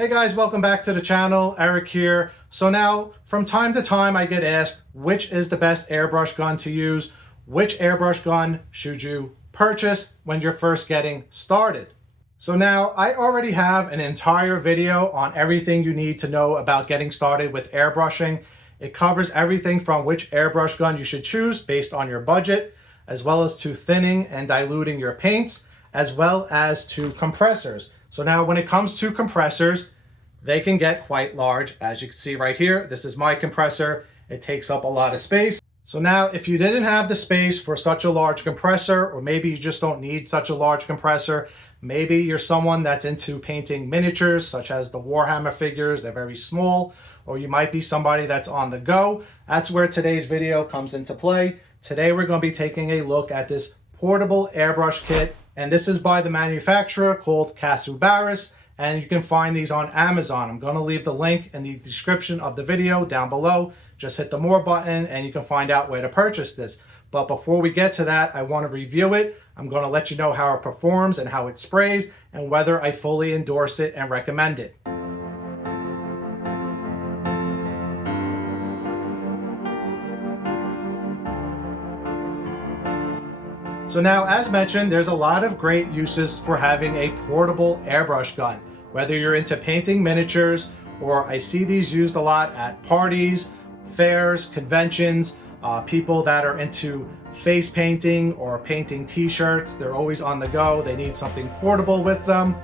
Hey guys, welcome back to the channel. Eric here. So now, from time to time, I get asked, which is the best airbrush gun to use? Which airbrush gun should you purchase when you're first getting started? So now, I already have an entire video on everything you need to know about getting started with airbrushing. It covers everything from which airbrush gun you should choose based on your budget, as well as to thinning and diluting your paints, as well as to compressors. So now when it comes to compressors, they can get quite large. As you can see right here, this is my compressor. It takes up a lot of space. So now if you didn't have the space for such a large compressor, or maybe you just don't need such a large compressor, maybe you're someone that's into painting miniatures, such as the Warhammer figures, they're very small, or you might be somebody that's on the go. That's where today's video comes into play. Today we're going to be taking a look at this portable airbrush kit, and this is by the manufacturer called Casubaris, and you can find these on Amazon. I'm going to leave the link in the description of the video down below. Just hit the more button and you can find out where to purchase this. But before we get to that, I want to review it. I'm going to let you know how it performs and how it sprays and whether I fully endorse it and recommend it. So now, as mentioned, there's a lot of great uses for having a portable airbrush gun. Whether you're into painting miniatures, or I see these used a lot at parties, fairs, conventions, people that are into face painting or painting t-shirts, they're always on the go, they need something portable with them.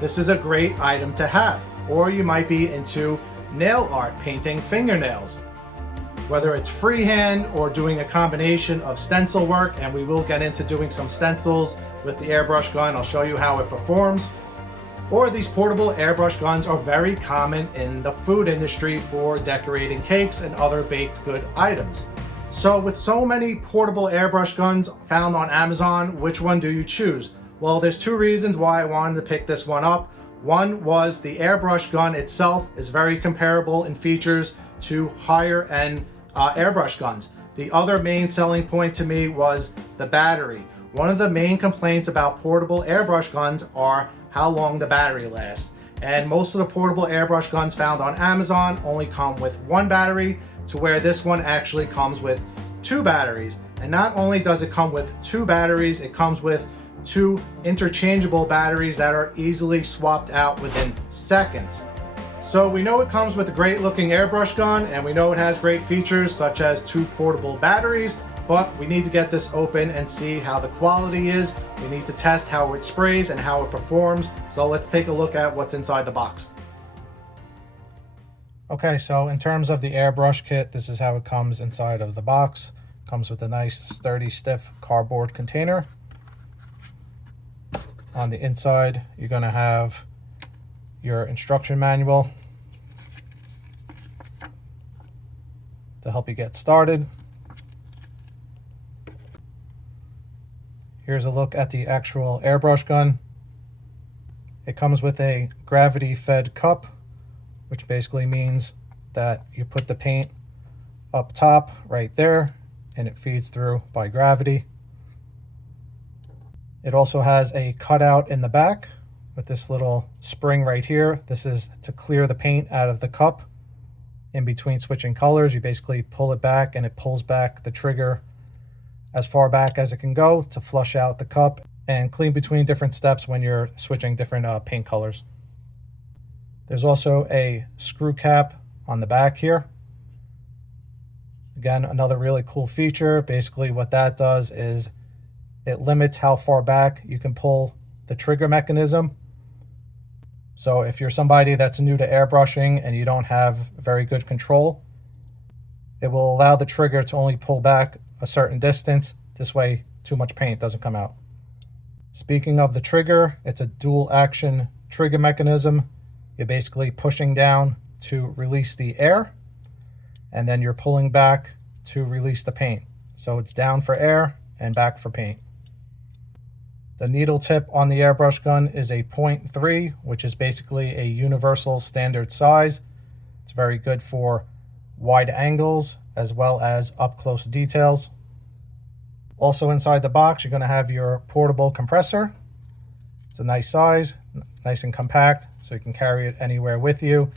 This is a great item to have. Or you might be into nail art, painting fingernails. Whether it's freehand or doing a combination of stencil work, and we will get into doing some stencils with the airbrush gun. I'll show you how it performs. Or these portable airbrush guns are very common in the food industry for decorating cakes and other baked good items. So with so many portable airbrush guns found on Amazon, which one do you choose? Well, there's two reasons why I wanted to pick this one up. One was the airbrush gun itself is very comparable in features to higher end airbrush guns. The other main selling point to me was the battery. One of the main complaints about portable airbrush guns are how long the battery lasts. And most of the portable airbrush guns found on Amazon only come with one battery, to where this one actually comes with two batteries. And not only does it come with two batteries, it comes with two interchangeable batteries that are easily swapped out within seconds. So we know it comes with a great looking airbrush gun, and we know it has great features such as two portable batteries, but we need to get this open and see how the quality is. We need to test how it sprays and how it performs. So let's take a look at what's inside the box. Okay, so in terms of the airbrush kit, this is how it comes inside of the box. It comes with a nice sturdy, stiff cardboard container. On the inside, you're going to have your instruction manual to help you get started. Here's a look at the actual airbrush gun. It comes with a gravity-fed cup, which basically means that you put the paint up top right there and it feeds through by gravity. It also has a cutout in the back with this little spring right here. This is to clear the paint out of the cup. In between switching colors, you basically pull it back and it pulls back the trigger as far back as it can go to flush out the cup and clean between different steps when you're switching different paint colors. There's also a screw cap on the back here. Again, another really cool feature. Basically what that does is it limits how far back you can pull the trigger mechanism. So if you're somebody that's new to airbrushing and you don't have very good control, it will allow the trigger to only pull back a certain distance. This way, too much paint doesn't come out. Speaking of the trigger, it's a dual action trigger mechanism. You're basically pushing down to release the air, and then you're pulling back to release the paint. So it's down for air and back for paint. The needle tip on the airbrush gun is a 0.3, which is basically a universal standard size. It's very good for wide angles as well as up close details. Also inside the box, you're going to have your portable compressor. It's a nice size, nice and compact, so you can carry it anywhere with you.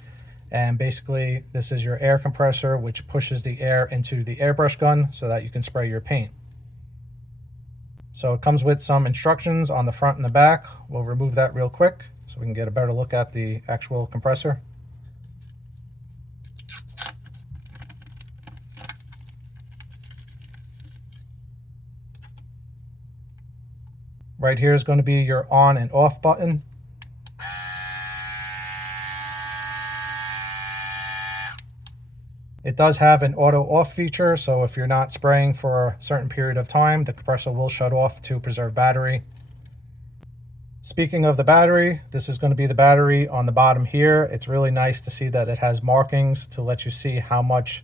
And basically this is your air compressor, which pushes the air into the airbrush gun so that you can spray your paint. So it comes with some instructions on the front and the back. We'll remove that real quick so we can get a better look at the actual compressor. Right here is going to be your on and off button. It does have an auto off feature, so if you're not spraying for a certain period of time, the compressor will shut off to preserve battery. Speaking of the battery, this is going to be the battery on the bottom here. It's really nice to see that it has markings to let you see how much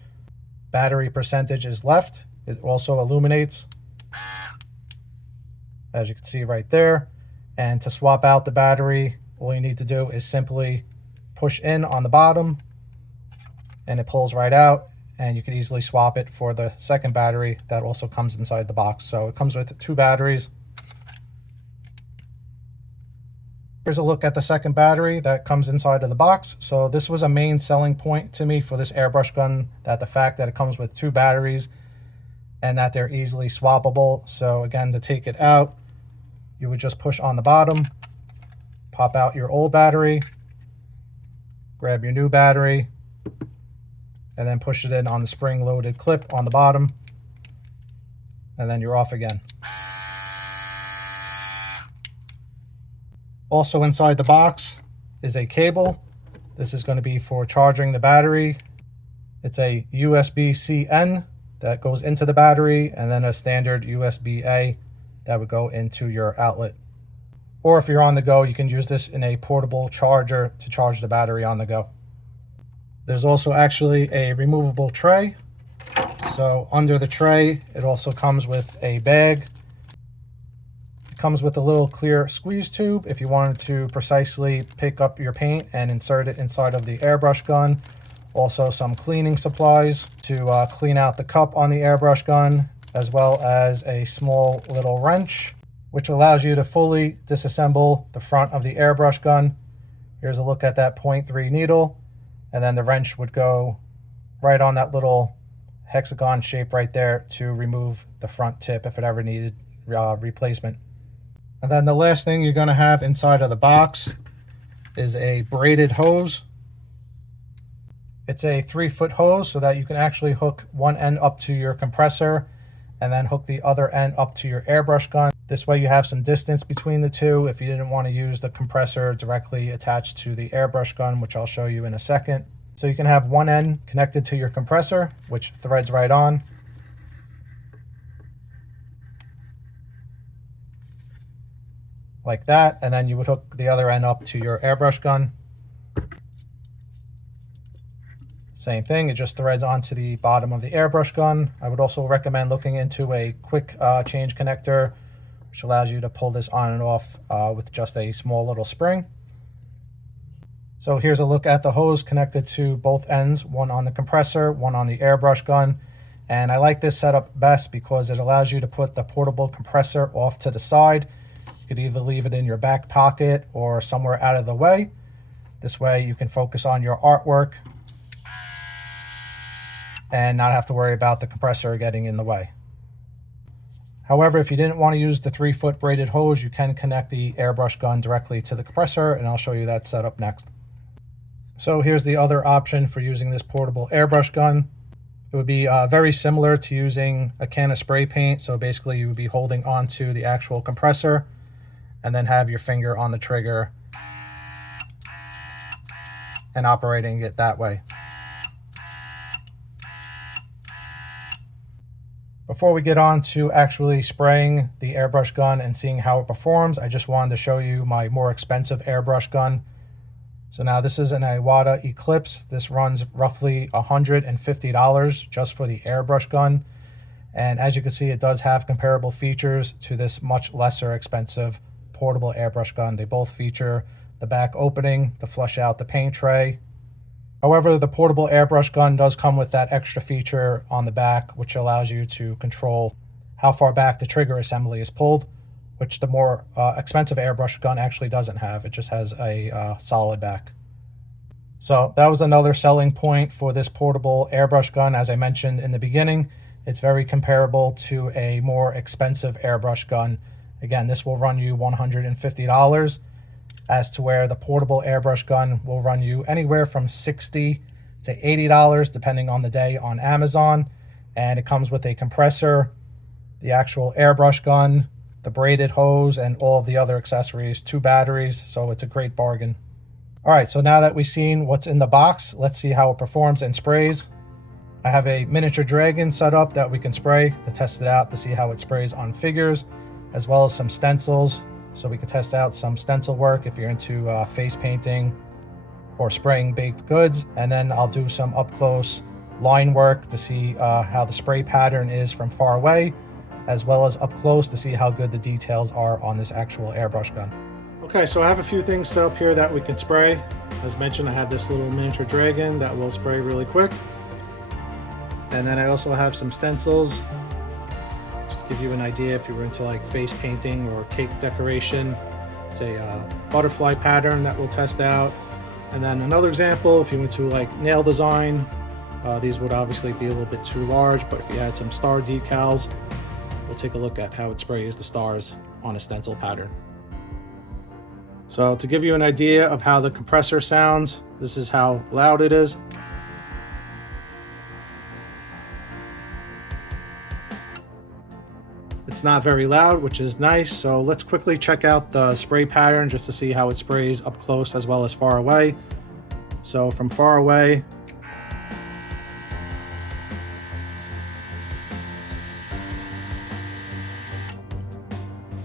battery percentage is left. It also illuminates, as you can see right there. And to swap out the battery, all you need to do is simply push in on the bottom and it pulls right out, and you can easily swap it for the second battery that also comes inside the box. So it comes with 2 batteries. Here's a look at the second battery that comes inside of the box. So this was a main selling point to me for this airbrush gun, that the fact that it comes with 2 batteries and that they're easily swappable. So again, to take it out, you would just push on the bottom, pop out your old battery, grab your new battery, and then push it in on the spring-loaded clip on the bottom, and then you're off again. Also inside the box is a cable. This is going to be for charging the battery. It's a USB-C-N that goes into the battery, and then a standard USB-A that would go into your outlet. Or if you're on the go, you can use this in a portable charger to charge the battery on the go. There's also actually a removable tray. So under the tray, it also comes with a bag. It comes with a little clear squeeze tube if you wanted to precisely pick up your paint and insert it inside of the airbrush gun. Also some cleaning supplies to clean out the cup on the airbrush gun, as well as a small little wrench, which allows you to fully disassemble the front of the airbrush gun. Here's a look at that 0.3 needle. And then the wrench would go right on that little hexagon shape right there to remove the front tip if it ever needed replacement. And then the last thing you're going to have inside of the box is a braided hose. It's a 3-foot hose so that you can actually hook one end up to your compressor and then hook the other end up to your airbrush gun. This way you have some distance between the two if you didn't want to use the compressor directly attached to the airbrush gun, which I'll show you in a second. So you can have one end connected to your compressor, which threads right on. Like that, and then you would hook the other end up to your airbrush gun. Same thing, it just threads onto the bottom of the airbrush gun. I would also recommend looking into a quick change connector, which allows you to pull this on and off with just a small little spring. So here's a look at the hose connected to both ends, one on the compressor, one on the airbrush gun. And I like this setup best because it allows you to put the portable compressor off to the side. You could either leave it in your back pocket or somewhere out of the way. This way you can focus on your artwork and not have to worry about the compressor getting in the way. However, if you didn't want to use the 3-foot braided hose, you can connect the airbrush gun directly to the compressor, and I'll show you that setup next. So here's the other option for using this portable airbrush gun. It would be very similar to using a can of spray paint. So basically you would be holding onto the actual compressor and then have your finger on the trigger and operating it that way. Before we get on to actually spraying the airbrush gun and seeing how it performs, I just wanted to show you my more expensive airbrush gun. So now this is an Iwata Eclipse. This runs roughly $150 just for the airbrush gun. And as you can see, it does have comparable features to this much lesser expensive portable airbrush gun. They both feature the back opening to flush out the paint tray. However, the portable airbrush gun does come with that extra feature on the back, which allows you to control how far back the trigger assembly is pulled, which the more expensive airbrush gun actually doesn't have. It just has a solid back. So that was another selling point for this portable airbrush gun. As I mentioned in the beginning, it's very comparable to a more expensive airbrush gun. Again, this will run you $150, as to where the portable airbrush gun will run you anywhere from $60 to $80, depending on the day, on Amazon. And it comes with a compressor, the actual airbrush gun, the braided hose, and all of the other accessories, 2 batteries, so it's a great bargain. All right, so now that we've seen what's in the box, let's see how it performs and sprays. I have a miniature dragon set up that we can spray to test it out to see how it sprays on figures, as well as some stencils, so we can test out some stencil work if you're into face painting or spraying baked goods. And then I'll do some up close line work to see how the spray pattern is from far away, as well as up close to see how good the details are on this actual airbrush gun. Okay, so I have a few things set up here that we can spray. As mentioned, I have this little miniature dragon that will spray really quick. And then I also have some stencils, just to give you an idea if you were into like face painting or cake decoration. It's a butterfly pattern that we'll test out. And then another example, if you went to like nail design, these would obviously be a little bit too large, but if you had some star decals, we'll take a look at how it sprays the stars on a stencil pattern. So to give you an idea of how the compressor sounds, this is how loud it is. It's not very loud, which is nice. So let's quickly check out the spray pattern just to see how it sprays up close as well as far away. So from far away,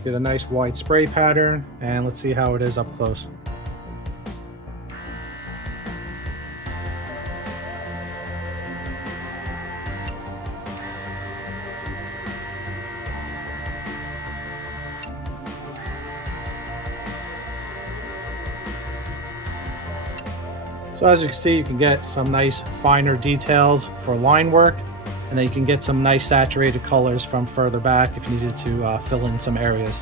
get a nice wide spray pattern, and let's see how it is up close. So as you can see, you can get some nice finer details for line work, and then you can get some nice saturated colors from further back if you needed to fill in some areas.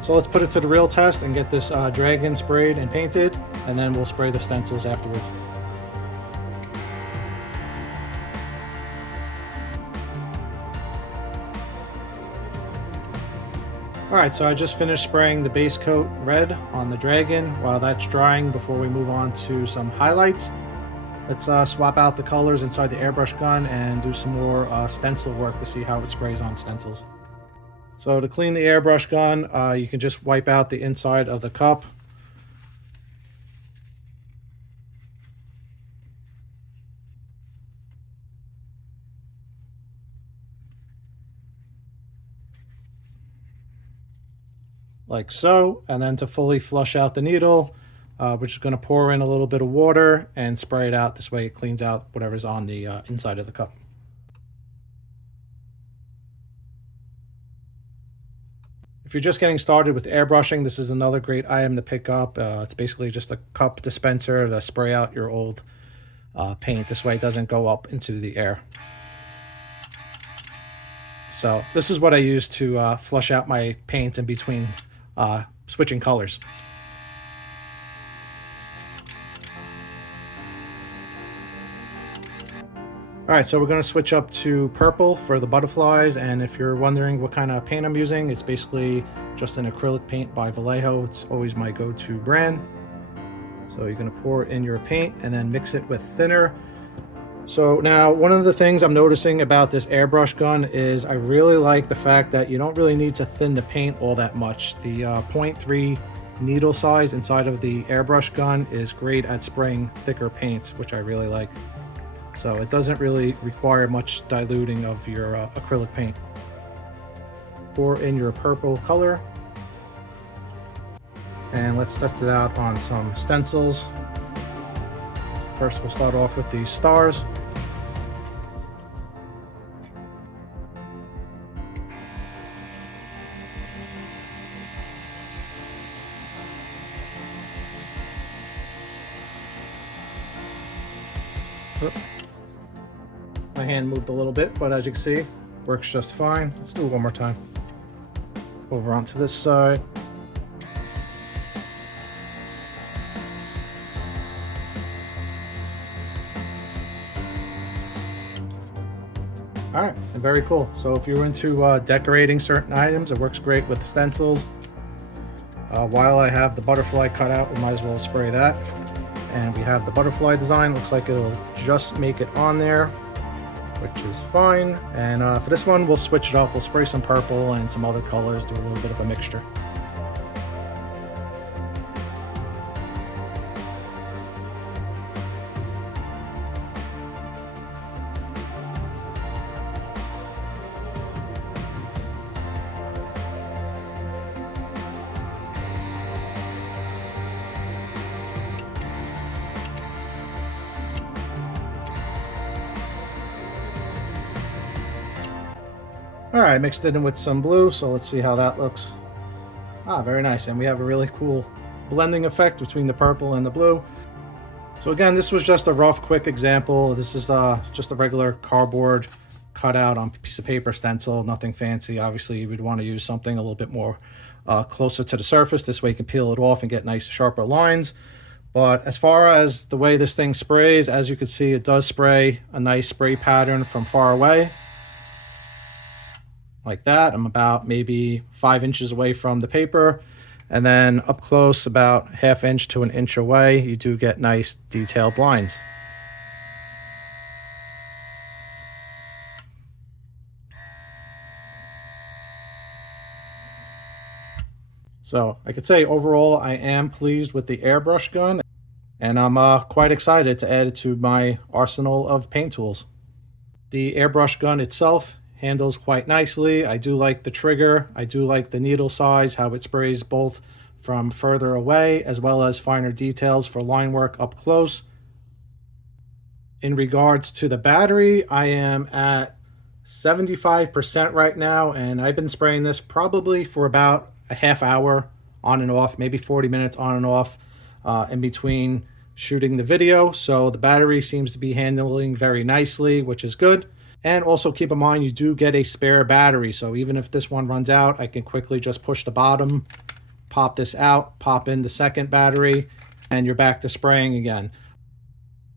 So let's put it to the real test and get this dragon sprayed and painted, and then we'll spray the stencils afterwards. Alright, so I just finished spraying the base coat red on the dragon. While that's drying, before we move on to some highlights, let's swap out the colors inside the airbrush gun and do some more stencil work to see how it sprays on stencils. So to clean the airbrush gun, you can just wipe out the inside of the cup. Like so. And then to fully flush out the needle, we're just going to pour in a little bit of water and spray it out. This way it cleans out whatever's on the inside of the cup. If you're just getting started with airbrushing, this is another great item to pick up. It's basically just a cup dispenser to spray out your old paint. This way it doesn't go up into the air. So this is what I use to flush out my paint in between switching colors. Alright, so we're going to switch up to purple for the butterflies, and if you're wondering what kind of paint I'm using, it's basically just an acrylic paint by Vallejo. It's always my go-to brand. So you're going to pour in your paint and then mix it with thinner. So now one of the things I'm noticing about this airbrush gun is I really like the fact that you don't really need to thin the paint all that much. The 0.3 needle size inside of the airbrush gun is great at spraying thicker paints, which I really like. So it doesn't really require much diluting of your acrylic paint. Pour in your purple color. And let's test it out on some stencils. First, we'll start off with these stars. My hand moved a little bit, but as you can see, works just fine. Let's do it one more time. over onto this side. All right, and very cool. So if you're into decorating certain items, it works great with stencils. While I have the butterfly cut out, we might as well spray that. And we have the butterfly design. Looks like it'll just make it on there, which is fine. And for this one, we'll switch it up. We'll spray some purple and some other colors, do a little bit of a mixture. All right, mixed it in with some blue, so let's see how that looks. Ah, very nice. And we have a really cool blending effect between the purple and the blue. So again, this was just a rough, quick example. This is just a regular cardboard cutout on a piece of paper stencil, nothing fancy. Obviously, you would want to use something a little bit more closer to the surface. This way you can peel it off and get nice, sharper lines. But as far as the way this thing sprays, as you can see, it does spray a nice spray pattern from far away. Like that. I'm about maybe 5 inches away from the paper, and then up close about 1/2 inch to 1 inch away, you do get nice detailed lines. So I could say overall I am pleased with the airbrush gun, and I'm quite excited to add it to my arsenal of paint tools. The airbrush gun itself handles quite nicely. I do like the trigger. I do like the needle size, how it sprays both from further away as well as finer details for line work up close. In regards to the battery, I am at 75% right now, and I've been spraying this probably for about a half hour on and off, maybe 40 minutes on and off in between shooting the video. So the battery seems to be handling very nicely, which is good. And also keep in mind, you do get a spare battery. So even if this one runs out, I can quickly just push the bottom, pop this out, pop in the second battery, and you're back to spraying again.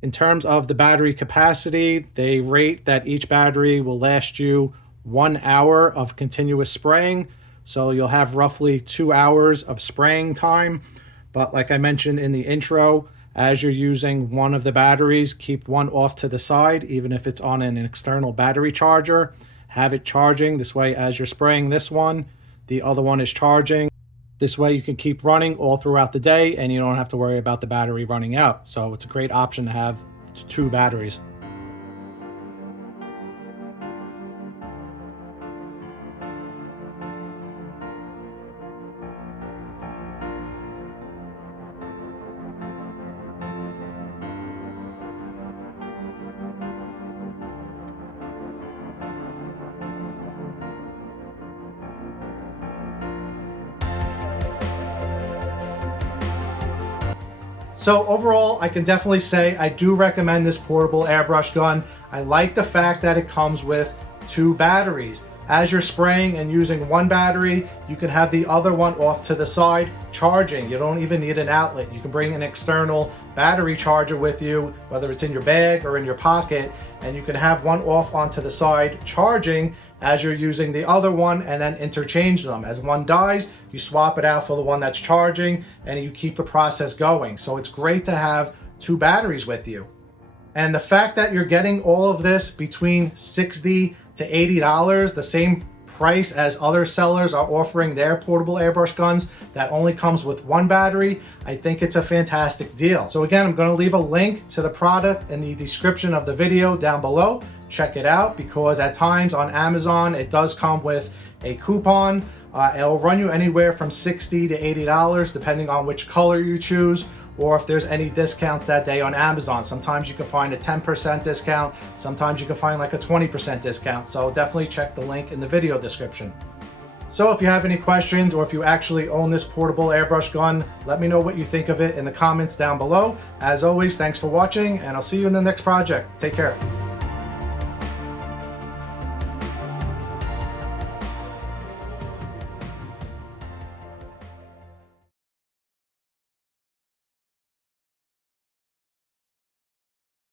In terms of the battery capacity, they rate that each battery will last you 1 hour of continuous spraying. So you'll have roughly 2 hours of spraying time. But like I mentioned in the intro, as you're using one of the batteries, keep one off to the side, even if it's on an external battery charger. Have it charging. This way, as you're spraying this one, the other one is charging. This way you can keep running all throughout the day and you don't have to worry about the battery running out. So it's a great option to have 2 batteries. So overall, I can definitely say I do recommend this portable airbrush gun. I like the fact that it comes with 2 batteries. As you're spraying and using one battery, you can have the other one off to the side charging. You don't even need an outlet. You can bring an external battery charger with you, whether it's in your bag or in your pocket, and you can have one off onto the side charging as you're using the other one, and then interchange them. As one dies, you swap it out for the one that's charging, and you keep the process going. So it's great to have 2 batteries with you. And the fact that you're getting all of this between $60 to $80, the same price as other sellers are offering their portable airbrush guns that only comes with 1 battery, I think it's a fantastic deal. So again, I'm going to leave a link to the product in the description of the video down below. Check it out, because at times on Amazon it does come with a coupon. It'll run you anywhere from $60 to $80 depending on which color you choose, or if there's any discounts that day on Amazon. Sometimes you can find a 10% discount, sometimes you can find like a 20% discount. So definitely check the link in the video description. So if you have any questions, or if you actually own this portable airbrush gun, let me know what you think of it in the comments down below. As always, thanks for watching, and I'll see you in the next project. Take care.